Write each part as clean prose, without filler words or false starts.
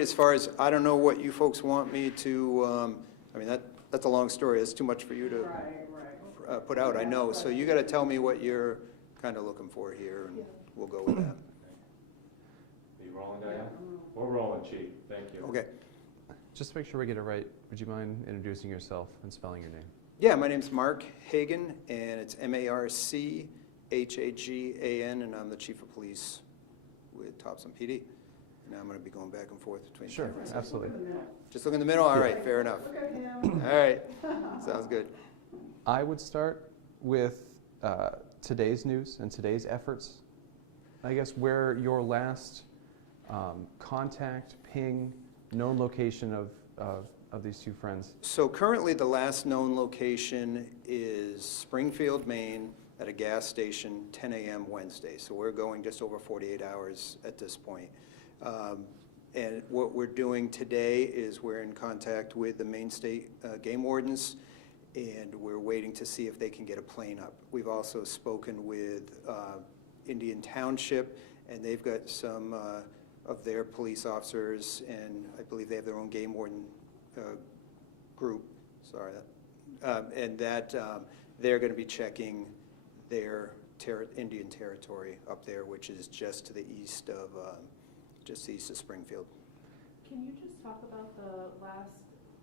As far as, I don't know what you folks want me to, I mean, that's a long story. It's too much for you to put out, I know. So you got to tell me what you're kind of looking for here, and we'll go with that. Are you rolling, Diane? We're rolling, Chief. Thank you. Okay. Just to make sure we get it right, would you mind introducing yourself and spelling your name? Yeah, my name's Mark Hagan, and it's Marchagan, and I'm the Chief of Police with Topsham PD. Now I'm going to be going back and forth between Sure, cameras. absolutely. Just look in the middle? All right, fair enough. All right, sounds good. I would start with today's news and today's efforts. I guess where your last contact, ping, known location of these two friends. So currently the last known location is Springfield, Maine, at a gas station, 10 a.m. Wednesday. So we're going just over 48 hours at this point. And what we're doing today is we're in contact with the Maine State Game Wardens, and we're waiting to see if they can get a plane up. We've also spoken with Indian Township, and they've got some of their police officers, and I believe they have their own game warden group, sorry, and that they're going to be checking their Indian territory up there, which is just to the east of Springfield. Can you just talk about the last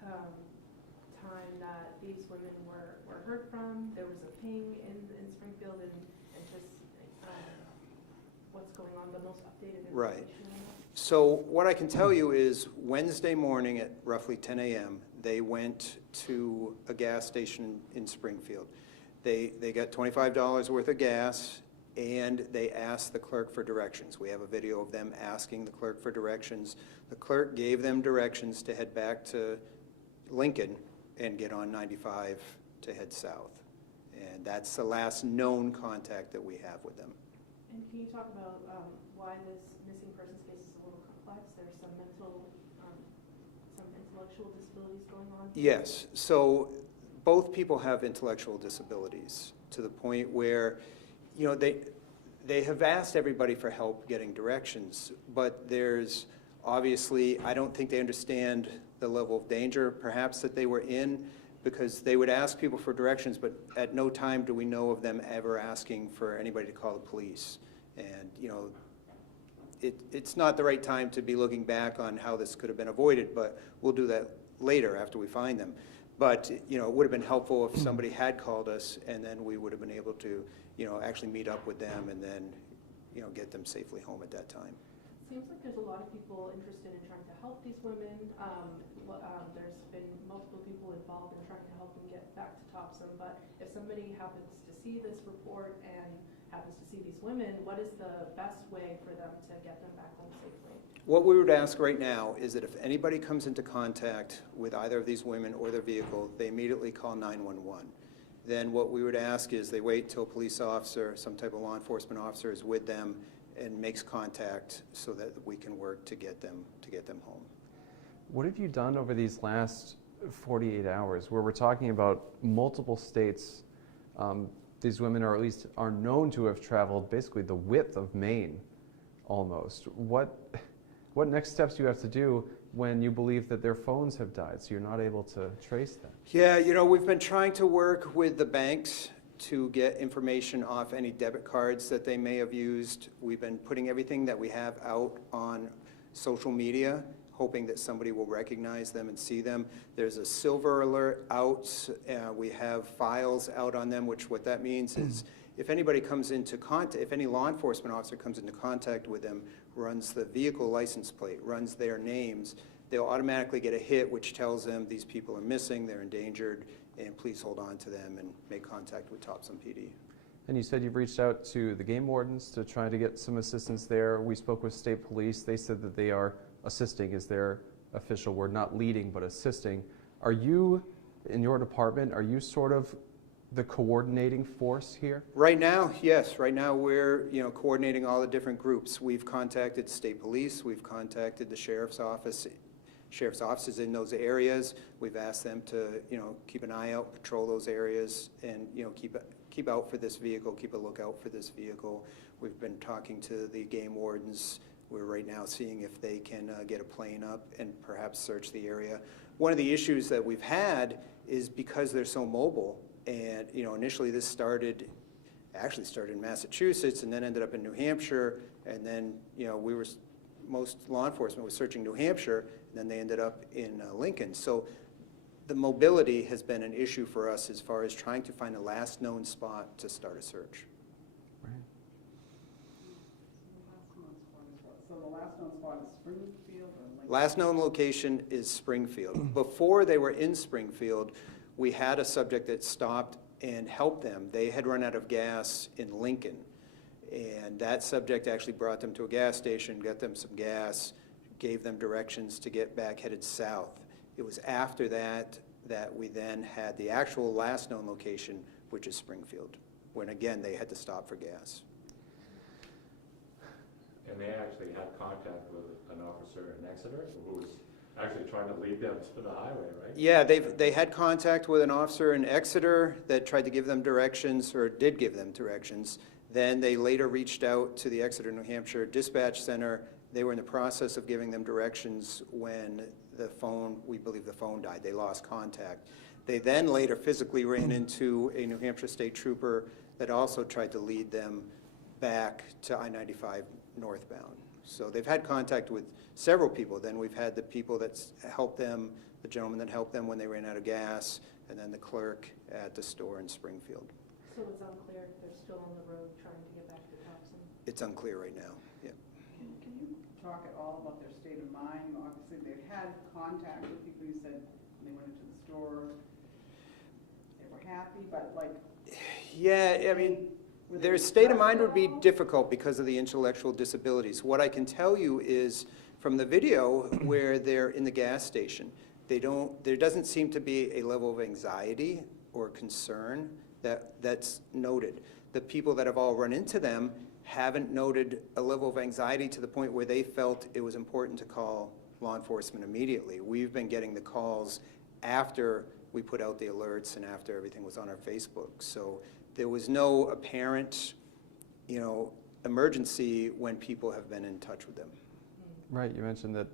time that these women were heard from? There was a ping in Springfield, and just what's going on, the most updated information? Right. So what I can tell you is Wednesday morning at roughly 10 a.m., they went to a gas station in Springfield. They got $25 worth of gas, and they asked the clerk for directions. We have a video of them asking the clerk for directions. The clerk gave them directions to head back to Lincoln and get on 95 to head south. And that's the last known contact that we have with them. And can you talk about why this missing persons case is a little complex? There's some some intellectual disabilities going on? Yes. So both people have intellectual disabilities to the point where, you know, they have asked everybody for help getting directions, but there's obviously, I don't think they understand the level of danger perhaps that they were in, because they would ask people for directions, but at no time do we know of them ever asking for anybody to call the police. And, you know, it's not the right time to be looking back on how this could have been avoided, but we'll do that later after we find them. But, you know, it would have been helpful if somebody had called us, and then we would have been able to, you know, actually meet up with them and then, you know, get them safely home at that time. Seems like there's a lot of people interested in trying to help these women. There's been multiple people involved in trying to help them get back to Topsham, but if somebody happens to see this report and happens to see these women, what is the best way for them to get them back home safely? What we would ask right now is that if anybody comes into contact with either of these women or their vehicle, they immediately call 911. Then what we would ask is they wait till a police officer, some type of law enforcement officer is with them and makes contact so that we can work to get them home. What have you done over these last 48 hours where we're talking about multiple states? These women are at least are known to have traveled basically the width of Maine almost. What next steps do you have to do when you believe that their phones have died so you're not able to trace them? Yeah, you know, we've been trying to work with the banks to get information off any debit cards that they may have used. We've been putting everything that we have out on social media, hoping that somebody will recognize them and see them. There's a silver alert out. We have files out on them, which what that means is if anybody comes into contact, if any law enforcement officer comes into contact with them, runs the vehicle license plate, runs their names, they'll automatically get a hit which tells them these people are missing, they're endangered, and please hold on to them and make contact with Topsham PD. And you said you've reached out to the game wardens to try to get some assistance there. We spoke with state police. They said that they are assisting is their official word, not leading, but assisting. Are you, in your department, are you sort of the coordinating force here? Right now, yes. Right now we're, you know, coordinating all the different groups. We've contacted state police. We've contacted the sheriff's offices in those areas. We've asked them to, you know, keep an eye out, patrol those areas, and, you know, keep out for this vehicle, keep a lookout for this vehicle. We've been talking to the game wardens. We're right now seeing if they can get a plane up and perhaps search the area. One of the issues that we've had is because they're so mobile, and initially this actually started in Massachusetts and then ended up in New Hampshire, and then most law enforcement was searching New Hampshire, and then they ended up in Lincoln. So the mobility has been an issue for us as far as trying to find the last known spot to start a search. Right. So the last known spot is Springfield or Lincoln? Last known location is Springfield. Before they were in Springfield, we had a subject that stopped and helped them. They had run out of gas in Lincoln, and that subject actually brought them to a gas station, got them some gas, gave them directions to get back headed south. It was after that that we then had the actual last known location, which is Springfield, when again they had to stop for gas. And they actually had contact with an officer in Exeter who was actually trying to lead them to the highway, right? Yeah, they had contact with an officer in Exeter that tried to give them directions, or did give them directions. Then they later reached out to the Exeter, New Hampshire Dispatch Center. They were in the process of giving them directions when we believe the phone died. They lost contact. They then later physically ran into a New Hampshire state trooper that also tried to lead them back to I-95 northbound. So they've had contact with several people. Then we've had the people that helped them, the gentleman that helped them when they ran out of gas, and then the clerk at the store in Springfield. So it's unclear if they're still on the road trying to get back to Topsham? It's unclear right now, yeah. Can you talk at all about their state of mind? Obviously, they've had contact with people. You said they went into the store, they were happy, but like... Yeah, I mean, their state of mind would be difficult because of the intellectual disabilities. What I can tell you is from the video where they're in the gas station, there doesn't seem to be a level of anxiety or concern that's noted. The people that have all run into them haven't noted a level of anxiety to the point where they felt it was important to call law enforcement immediately. We've been getting the calls after we put out the alerts and after everything was on our Facebook. So there was no apparent, emergency when people have been in touch with them. Right, you mentioned that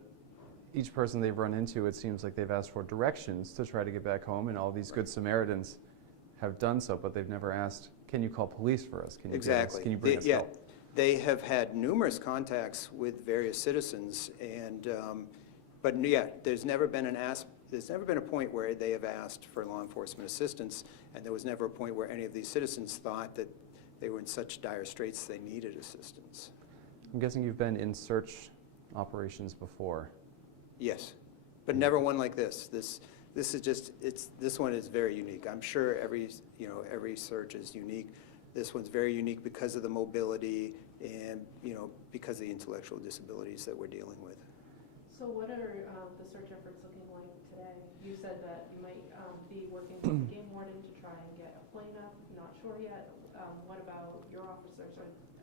each person they've run into, it seems like they've asked for directions to try to get back home, and all these good Samaritans have done so, but they've never asked, can you call police for us? Can you Exactly. Can you bring us Yeah, help? they have had numerous contacts with various citizens, and but yeah, there's never been a point where they have asked for law enforcement assistance, and there was never a point where any of these citizens thought that they were in such dire straits they needed assistance. I'm guessing you've been in search operations before. Yes, but never one like this. This is just, this one is very unique. I'm sure every search is unique. This one's very unique because of the mobility and, because of the intellectual disabilities that we're dealing with. So what are the search efforts looking like today? You said that you might be working with the game warden to try and get a plane up. Not sure yet. What about your officers?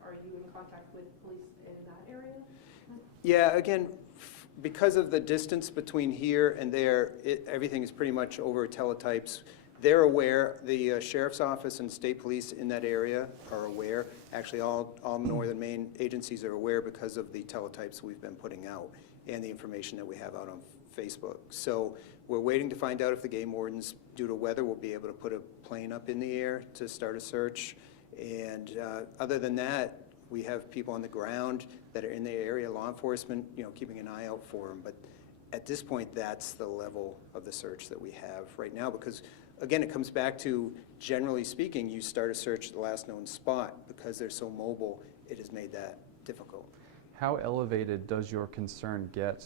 Are you in contact with police in that area? Yeah, again, because of the distance between here and there, everything is pretty much over teletypes. They're aware, the sheriff's office and state police in that area are aware. Actually, all northern Maine agencies are aware because of the teletypes we've been putting out and the information that we have out on Facebook. So we're waiting to find out if the game wardens, due to weather, will be able to put a plane up in the air to start a search. And other than that, we have people on the ground that are in the area, law enforcement, keeping an eye out for them. But at this point, that's the level of the search that we have right now, because again, it comes back to, generally speaking, you start a search at the last known spot. Because they're so mobile, it has made that difficult. How elevated does your concern get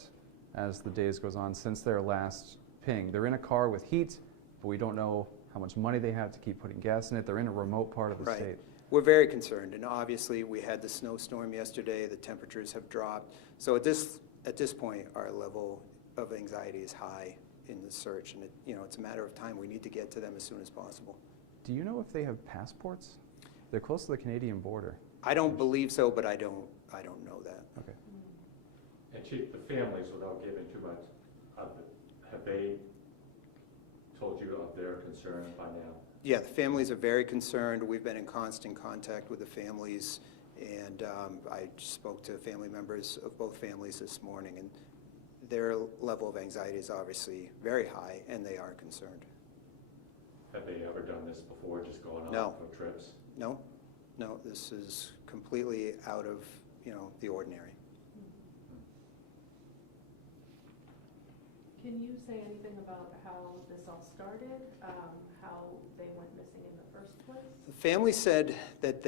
as the days goes on since their last ping? They're in a car with heat, but we don't know how much money they have to keep putting gas in it. They're in a remote part of the state. We're very concerned, and obviously we had the snowstorm yesterday. The temperatures have dropped. So at this point, our level of anxiety is high in the search, and it's a matter of time. We need to get to them as soon as possible. Do you know if they have passports? They're close to the Canadian border. I don't believe so, but I don't know that. Okay. And Chief, the families, without giving too much, have they told you of their concern by now? Yeah, the families are very concerned. We've been in constant contact with the families, And I spoke to family members of both families this morning, and their level of anxiety is obviously very high, and they are concerned. Have they ever done this before, just going on No. for trips? No, no, this is completely out of, the ordinary. Can you say anything about how this all started, how they went missing in the first place? The family said that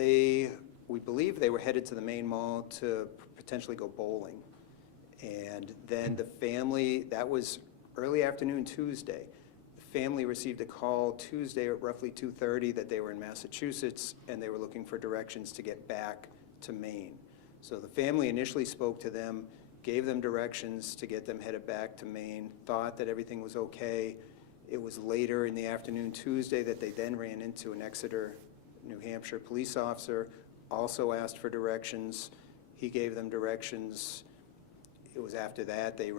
we believe they were headed to the Maine Mall to potentially go bowling. And then the family, that was early afternoon Tuesday. The family received a call Tuesday at roughly 2:30 that they were in Massachusetts and they were looking for directions to get back to Maine. So the family initially spoke to them, gave them directions to get them headed back to Maine, thought that everything was okay. It was later in the afternoon Tuesday that they then ran into an Exeter, New Hampshire police officer, also asked for directions. He gave them directions. It was after that they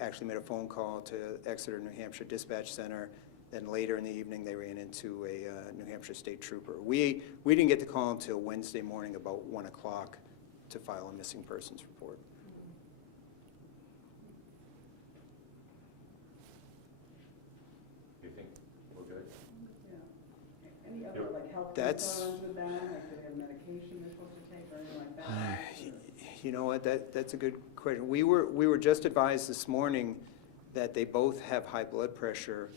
actually made a phone call to Exeter, New Hampshire Dispatch Center. Then later in the evening, they ran into a New Hampshire State Trooper. We didn't get the call until Wednesday morning about 1 o'clock to file a missing persons report. Do you think we're good? Yeah. Any other, Yep. like, health That's- concerns with that, like, do they have medication they're supposed to take or anything like that? You know what, that's a good question. We were just advised this morning that they both have high blood pressure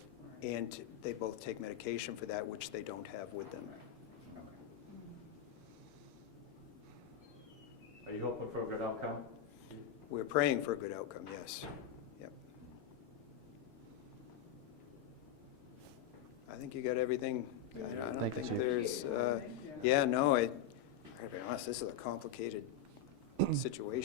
and they both take medication for that, which they don't have with them. Are you hoping for a good outcome? We're praying for a good outcome, yes. Yep. I think you got everything. I don't Thank you, think Chief. there's, Thank you. yeah, no, I gotta be honest, this is a complicated situation.